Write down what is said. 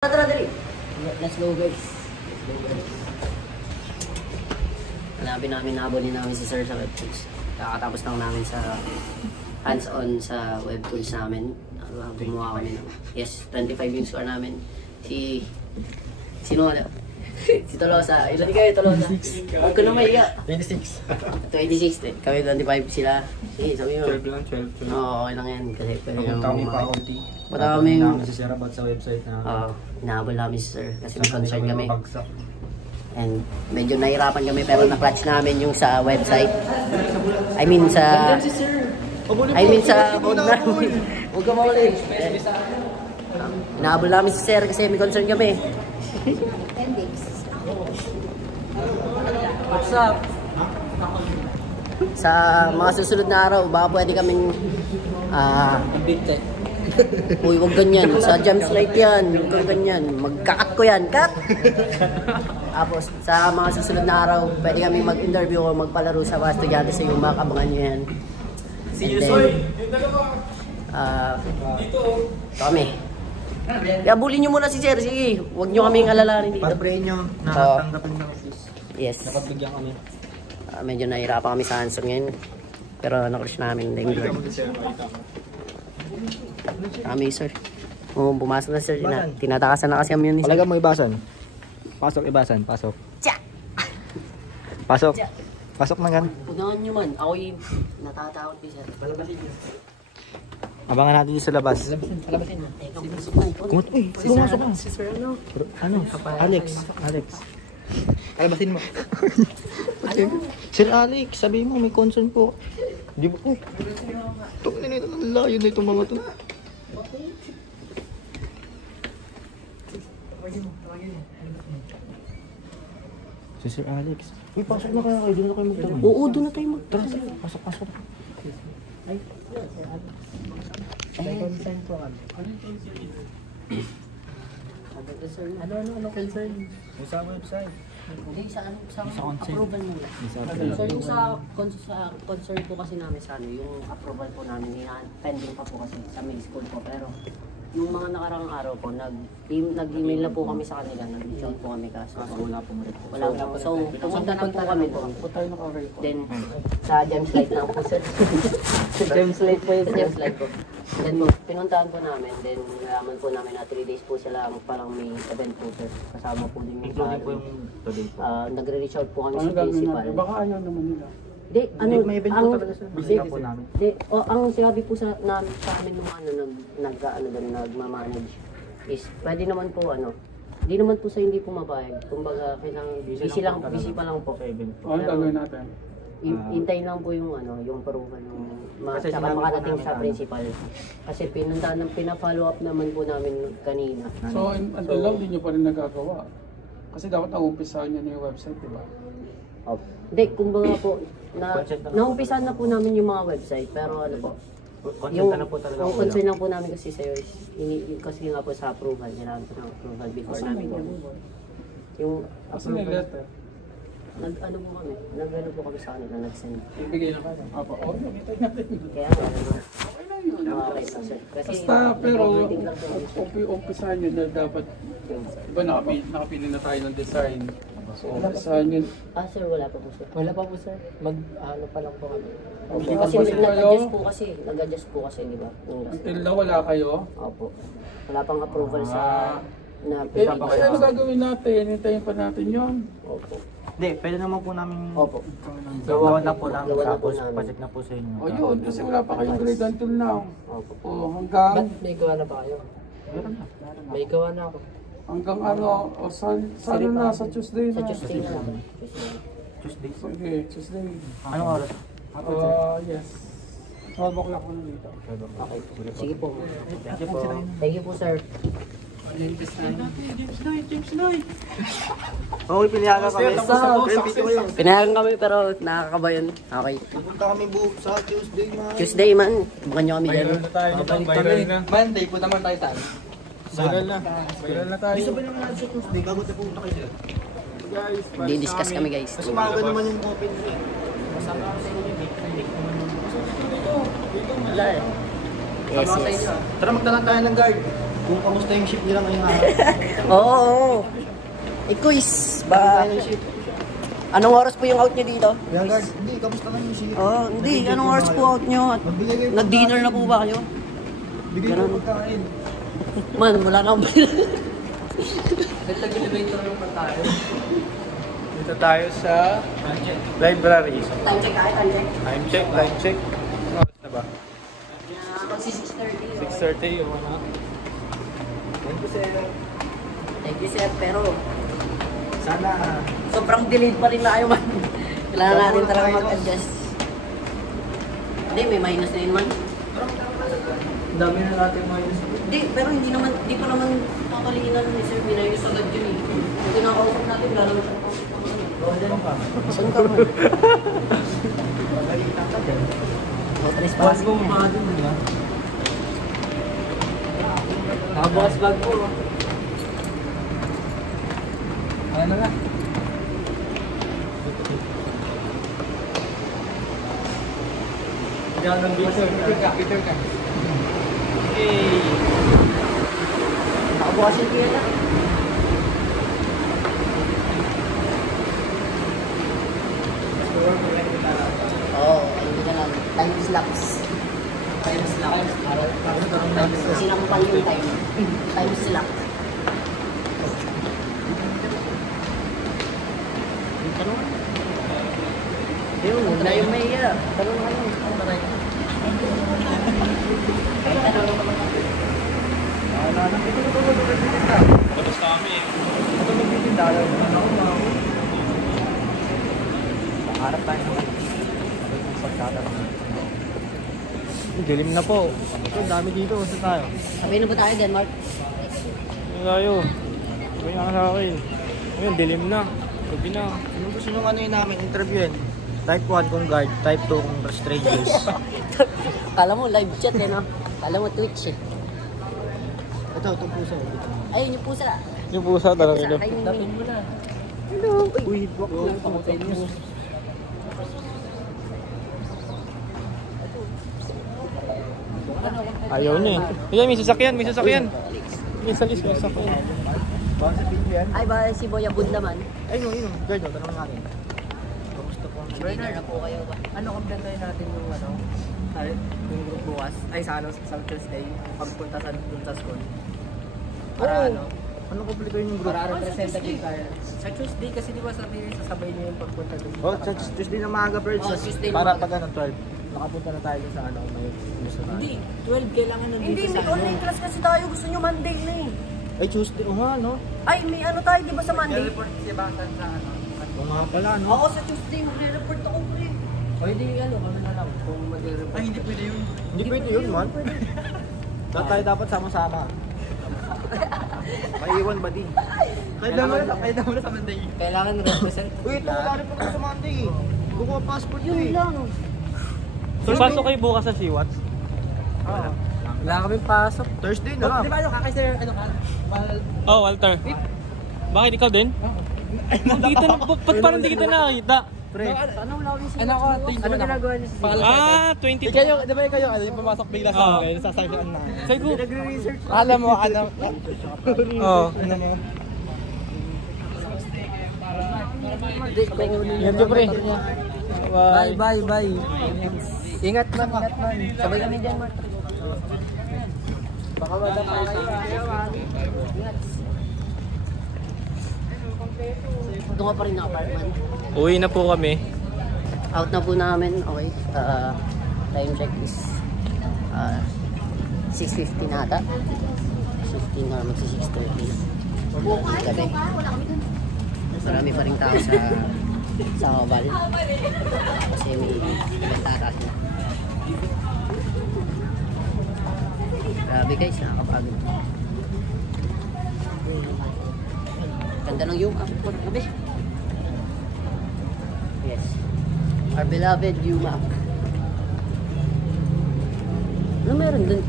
Tara, dali. Let's go, guys. Nabulin namin si Sir sa web tools. Kakatapos lang namin sa hands-on sa web tools namin. Gumawa kami ng, 25 yung score namin. Sino ano? Si Tolosa. Ilan kayo, Tolosa? Huwag ko na mahiya. 26. 26 eh. Kami 25 sila. Sige, sabi mo. 12 lang, 12. Oo, okay lang yan. Kasi pwede Napunta kami pa konti. Punta kami yung... Si Sir about sa website na... Inahabol namin si Sir. Kasi may concern kami. And medyo nahirapan kami pero na-clutch namin yung sa website. I mean sa code namin. Huwag ka maulit. Inahabol namin si Sir kasi may concern kami. What's up? Sa mga susunod na araw, baka pwede kaming uy, huwag ganyan. Sa jam slide yan. Huwag ganyan. Magkakat ko yan. Cut! Tapos, sa mga susunod na araw, pwede kami mag-interview o magpalaro sa mga estudyante sa yung makabangan nyo yan. See you soon! Kami. Kaya bulin nyo muna si Sir. Sige, huwag nyo kaming alalarin dito. Pag-pray nyo, nakatanggapin na please. Yes. Nakagbigyan kami. Medyo nahirapan kami sa hands-on ngayon. Pero na-crush namin. Kami, Sir. Pumasok na, Sir. Tinatakasan na kasi kami yun. Talaga mo ibasan. Pasok, ibasan. Pasok. Tsa! Pasok. Pasok na gan. Punahan nyo man. Ako'y natatakot ni Sir. Abangan natin sa labas. Palabasin mo. Pumasok na. Si Sir ano? Ano? Alex. Palabasin mo. Ano? Sir Alex, sabi mo may concern po. Di ba? Ito nito ang layo na itong mga to. Si Sir Alex. Uy, pasok na kaya kayo. Doon na kayo magtara. Oo, doon na tayo magtara. Pasok. Ay. Ano concern? Sa website. Hindi, sa approval mo. So yung sa concern po kasi namin sa yung approval po namin, pending pa po kasi sa main school po. Pero yung mga nakarang araw po, nag-email na po kami sa kanila, nag-reach out po kami kaso. Wala po. So pumunta na po kami doon. Then sa jam slide lang po sir. Sa jam slide po yun. Sa jam slide po. Then pinuntahan po namin, then nalaman po namin na 3 days po sila parang may event po sir. Kasama po din yung including po yung today po. Nagre-reach out po kami sa principal. Baka ayaw naman nila. Di, ano, may event po talaga sir. Busy po namin. Di, ang sinabi po sa amin ng nagma-manage is pwede naman po hindi naman po sa hindi pumapayag. Kumbaga, kailangan busy pa lang po. Ano gagawin natin? Hintayin lang po yung yung approval ng tsaka makarating sa principal. Kasi pina-follow up naman po namin kanina. So, until now, hindi nyo pa rin nagagawa. Kasi dapat ang-umpisahan nyo na yung website, di ba? Hindi, kumbaga po, naumpisahan na po namin yung mga website, pero concern lang po namin kasi sa'yo is, kasi nga po sa approval, kailangan po ng approval before namin yung Kasi may letter. nag-ano po kami sa kanila, nag-send. Ibigay na kayo. Apo, nakita natin. Kaya Okay na yun. Basta, pero, umpisahan nyo na dapat, diba nakapili na tayo ng design. So, umpisahan nyo. Sir, wala pa po sir. Wala pa po sir. Ano pa lang po kami. Kasi nag-adjust po kasi, di ba? Until na wala kayo. Opo. Wala pang approval sa ano gagawin natin? Hintayin pa natin yun. Opo. Hindi, pwede naman po namin Gawa na po namin tapos pacheck na po sa inyo. O yun, kasi wala pa kayong grade until now. Opo. O hanggang... May gawa na ba kayo? Meron na. May gawa na ako. Hanggang sana na, sa Tuesday na. Sa Tuesday na lang. Tuesday. Sige, Tuesday. Anong oras? Yes. 12 o'clock ko na dito. Okay. Sige po. Thank you po. Thank you po sir. James Noy! Okay, pinayagan kami. Pinayagan kami pero nakakabayan. Okay. Pupunta kami sa Tuesday man. Tuesday man. Bukan nyo kami dyan. Viral na. Monday, punta man tayo saan? Viral na tayo. Sabay naman natin sa Tuesday, bago tayo pupunta kayo dyan. Guys, Di-discuss kami guys. Kasi umaga naman yung open eh. Kasama ko sa inyo Wala eh. Yes, yes. Tara, magdala tayo ng guard. Kung kamusta yung ship nila ngayong araw. Oo. I-quiz. Ba? Anong oras po yung out nyo dito? Kaya guard, hindi, kamusta nga yung ship? Oo, hindi. Anong oras po out nyo? At Magbigay kayo nag-dinner na po ba kayo? Bigay kayo pagkain. Man, wala na akong pila. Dito tayo sa library. Time check tayo, time check. Time check, time check. Ano oras na ba? Kasi 6:30. 6:30 yung ano. Thank you, sir. Thank you, sir. Pero Sana, sobrang delayed pa rin na kayo, man. Kailangan natin talaga mag-adjust. Hindi, may minus na yun, man. ang dami na natin minus. Hindi, pero hindi pa naman kakalinan ni Sir. Minayos agad yun eh. Yung kinakausap natin, wala naman siya nakakausap naman. Golden pa. Saan ka man? Pagalitan ka dyan. O, trespass. Nakabukas bag po. Ano na? Diyan ng Peter ka. Hey! Nakabukas yung kaya na. Oo, hindi ka lang. Time lapse. Time lapse. Kasi nakupan yung time. Time lapse. Tanong. Hindi na yung may tanong na yun. Kahit tanong na naman. Tapos na kami. Ito magtitinda lang. Harap tayo naman. Dilim na po. Ito, dami dito. Saan tayo? Sabay na ba tayo, Denmark? Ano tayo? Sabay na ka sa akin. Ayun, dilim na. Gabi na. Anong gusto nyo ano yun namin interviewin? Type 1 kung guard, type 2 kung strangers. Kala mo live chat eh, no? Kala mo Twitch eh. Ito, itong puso. Ayun yung pusa. Yung pusa talaga Pusa, ito. kainin mo na. Hello. Uy, hitwalk lang. Ayaw na eh. Ayan, may sasakyan, may sasakyan. May salis, may sasakyan. Baka sa video yan. Ay ba si Boy Abud naman? Ay, no, yun. Guard, no, tanong natin. Kamusta po ang Dinner na po kayo ba? Ano kompletuhin natin yung ano? Yung group bukas? Ay sa ano, sa Thursday, pagpunta sa dun sa school. Para Oo. ano? Ano komplito yung group? Para representative tayo. Sa Tuesday kasi di ba sabi rin sasabay niyo yung pagpunta dun. Oh, sa Tuesday na maaga, Birds. Oh, Tuesday na Para maaga. pag ano, 12. Nakapunta na tayo dun sa ano, may gusto na. Hindi, 12 kailangan nandito Hindi, sa may ano. online class kasi tayo. Gusto nyo Monday na eh. Ay, Tuesday. Oo nga, no? Ay, may ano tayo, di ba sa Monday? Report si Basan sa ano. Oo nga pala, no? Oo, sa Tuesday, magre-report ako pre. O hindi ano, kami na lang kung mag-report. Ay hindi pwede yun. Hindi pwede yun, man. Doon tayo dapat sama-sama. Maiiwan ba din? Kahit naman sa Monday. Kailangan represent. Uy, ito, wala rin pa sa Monday. Buko ang passport Yun eh. lang. So, pasok kayo bukas sa Siwats? Wala kaming pasok. Thursday na lang. Di ba ano kakay ano ka? Oh, Walter. Bakit ikaw din? Dito na, ba't parang di kita nakakita? Pre, Anong lawin si Ano ko? Ano ginagawa niyo? Ah, 22. Kayo, di ba kayo, ano yung pumasok bigla sa akin, sasakyan na. Siguro. nagre-research. Alam mo, ano, Oh. ano mo? Yan to, pre. Bye, bye, bye. Ingat man, ingat man. Sabay kami dyan, Mark. Baka wala pa kayo. Ingat. Doon ka pa rin ng apartment. Uwi na po kami. Out na po namin. Okay. Time check is 6:50 na ata. 6:15 na magsi 6:30. Gabi. Marami pa rin tao sa Oval. Kasi may event ata sila. Grabe guys, nakakapagod. Ganda ng Yuma. Gabi. Yes. Our beloved Yuma. Ano meron dun?